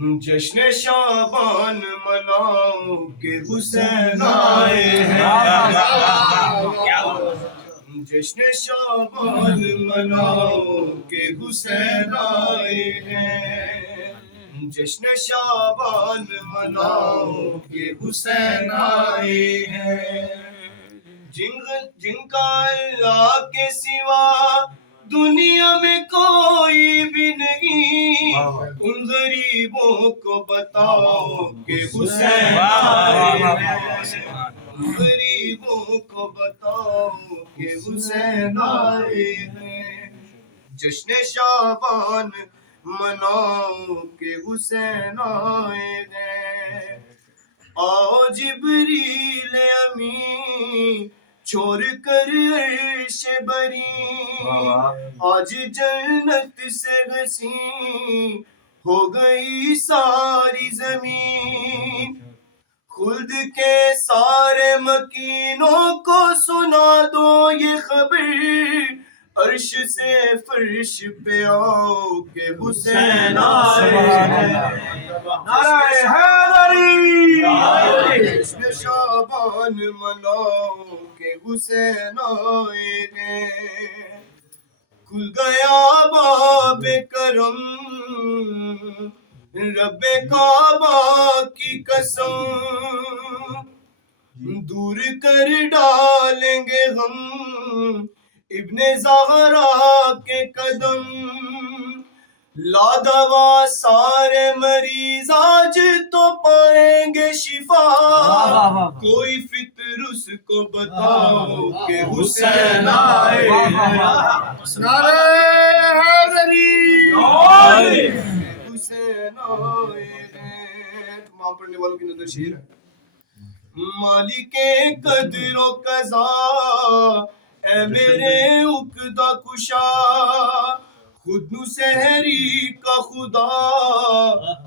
جشن شعبان مناؤ کہ حسین آئے ہیں، جشن شعبان مناؤ کہ حسین آئے ہیں، جشن شعبان مناؤ کہ حسین آئے ہیں، جن کا اللہ کے سوا دنیا میں کوئی بھی نہیں، ان غریبوں کو بتاؤ کہ حسین آئے ہیں، ان غریبوں کو بتاؤ کہ حسین آئے ہیں، جشن شعبان مناؤ کہ حسین آئے ہیں، آؤ جبریل امین چھوڑ کر عرش بری، آج جنت سے حسین ہو گئی ساری زمین، خلد کے سارے مکینوں کو سنا دو یہ خبر، عرش سے فرش پہ آؤ کہ حسین آئے ہیں، نعرہ حیدری، جشن شعبان مناؤ کہ حسین آئے ہیں، کھل گیا باب کرم رب کعبہ کی قسم، دور کر ڈالیں گے ہم ابن زہرا کے قدم، لا دوا سارے مریض آج تو پائیں گے شفا، کوئی فکر اس کو بتاؤ کہ حسین آئے ہیں، نعرہ حیدری، حسین آئے ہیں، تمام پڑھنے والوں کی نظر شیر ہے، مالک قدر و قضا اے میرے عقدہ کشا، خود نو سحری کا خدا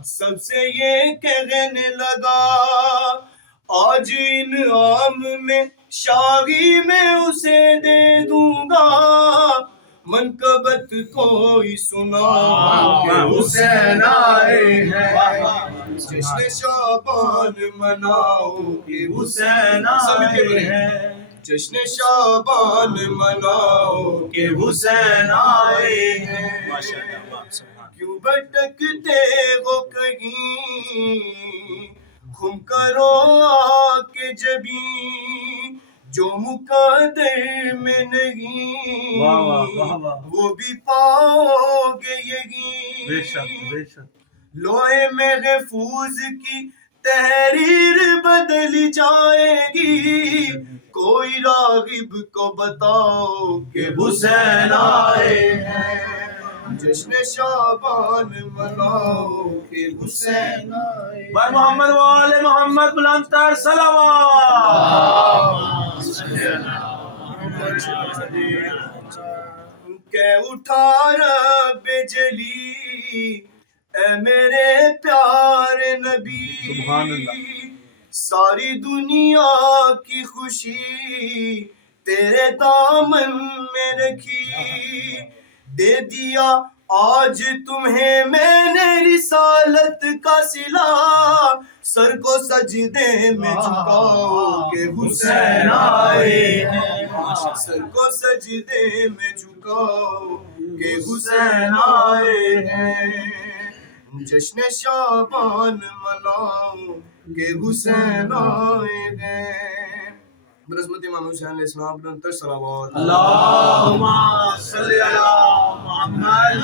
سب سے یہ کہنے لگا، آج انعام میں شاہی میں اسے دے دوں گا، منقبت کوئی سنا کہ حسین آئے ہیں، جشن شعبان مناؤ کہ حسین آئے ہیں، جشن شعبان مناؤ کہ حسین آئے ہیں، کیوں بھٹکتے ہو کہیں خم کرو آ کے جبیں، جو مقدر میں نہیں وہ بھی پاؤ گے یقین، لوہے محفوظ کی تحریر بدل جائے گی، کوئی راغب کو بتاؤ کہ حسین آئے ہیں، جشن شعبان مناؤ کہ حسین آئے ہیں، بھائی محمد وآل محمد بلند تر صلوات، کہ اٹھا رب جلی اے میرے پیارے نبی، سبحان اللہ، ساری دنیا کی خوشی تیرے دامن میں رکھی، دے دیا آج تمہیں میں نے رسالت کا صلہ، سر کو سجدے میں جھکاؤ کہ حسین آئے ہیں، سر کو سجدے میں جھکاؤ کہ حسین آئے ہیں، جشن شعبان مناؤ کہ حسین آئے ہیں، برحمت امام حسین علیہ السلام بلند تر صلوات، اللہم صلی علی محمد